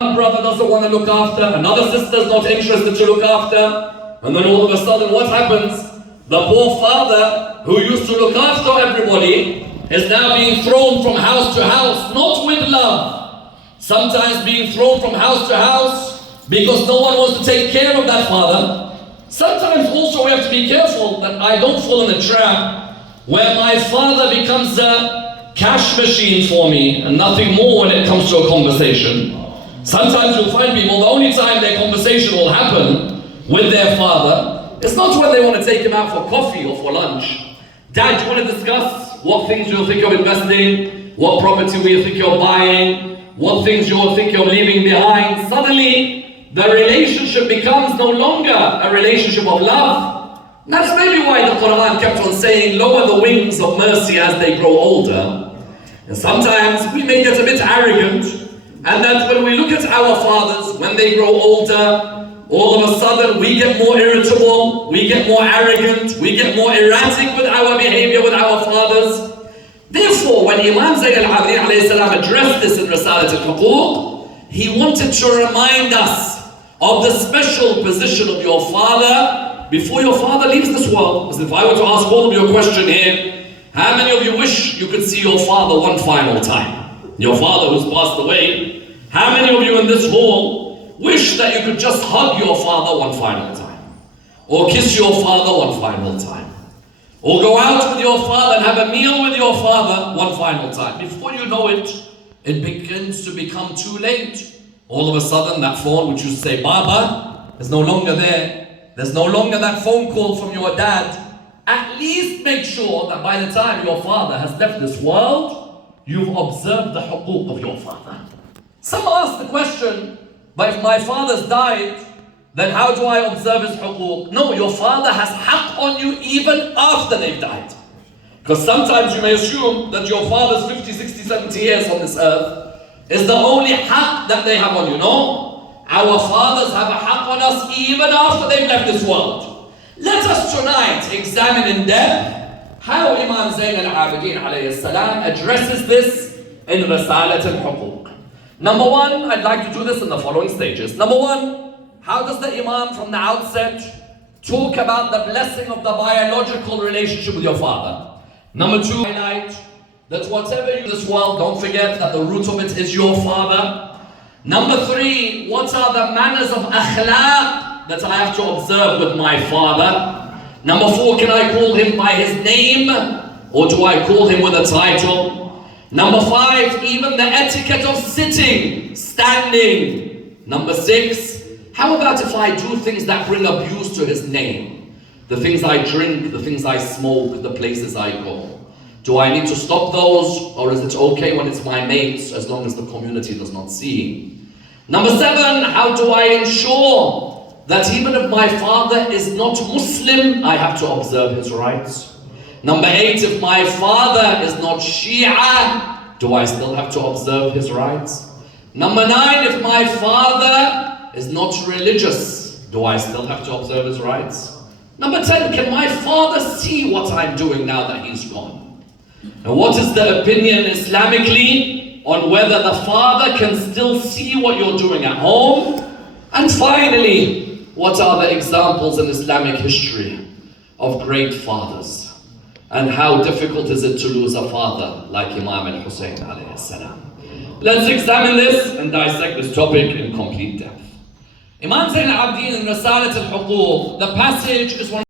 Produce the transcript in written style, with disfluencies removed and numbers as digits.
One brother doesn't want to look after, another sister's not interested to look after, and then all of a sudden what happens? The poor father who used to look after everybody is now being thrown from house to house, not with love. Sometimes being thrown from house to house because no one wants to take care of that father. Sometimes also we have to be careful that I don't fall in a trap where my father becomes a cash machine for me and nothing more when it comes to a conversation. Sometimes you'll find people, the only time their conversation will happen with their father, it's not when they want to take him out for coffee or for lunch. Dad, do you want to discuss what things you'll think of investing, what property we think you're buying, what things you'll think you're leaving behind? Suddenly, the relationship becomes no longer a relationship of love. That's maybe why the Quran kept on saying, lower the wings of mercy as they grow older. And sometimes we may get a bit arrogant, and that when we look at our fathers, when they grow older, all of a sudden we get more irritable, we get more arrogant, we get more erratic with our behavior with our fathers. Therefore, when Imam Zayn al-Abidin addressed this in Risalat al-Huquq, he wanted to remind us of the special position of your father before your father leaves this world. As if I were to ask all of you a question here, how many of you wish you could see your father one final time? Your father who's passed away. How many of you in this hall wish that you could just hug your father one final time? Or kiss your father one final time? Or go out with your father and have a meal with your father one final time? Before you know it, it begins to become too late. All of a sudden that phone which used to say Baba is no longer there. There's no longer that phone call from your dad. At least make sure that by the time your father has left this world, you've observed the huquq of your father. Some ask the question, but if my father's died, then how do I observe his huquq? No, your father has haqq on you even after they've died. Because sometimes you may assume that your father's 50, 60, 70 years on this earth is the only haqq that they have on you. No, our fathers have a haqq on us even after they've left this world. Let us tonight examine in depth how Imam Zayn al-Abidin alayhi salam addresses this in Risalat al-Huquq. Number one, I'd like to do this in the following stages. Number one, how does the Imam from the outset talk about the blessing of the biological relationship with your father? Number two, highlight that whatever you do in this world, don't forget that the root of it is your father. Number three, what are the manners of akhlaq that I have to observe with my father? Number four, can I call him by his name or do I call him with a title? Number five, even the etiquette of sitting, standing. Number six, how about if I do things that bring abuse to his name? The things I drink, the things I smoke, the places I go. Do I need to stop those, or is it okay when it's my mates as long as the community does not see? Number seven, how do I ensure that even if my father is not Muslim, I have to observe his rights? Number eight, if my father is not Shia, do I still have to observe his rights? Number nine, if my father is not religious, do I still have to observe his rights? Number 10, can my father see what I'm doing now that he's gone? And what is the opinion Islamically on whether the father can still see what you're doing at home? And finally, what are the examples in Islamic history of great fathers? And how difficult is it to lose a father like Imam al-Hussein alayhi salam? Let's examine this and dissect this topic in complete depth. Imam Zayn al-Abidin in Risalat al-Huquq, the passage is one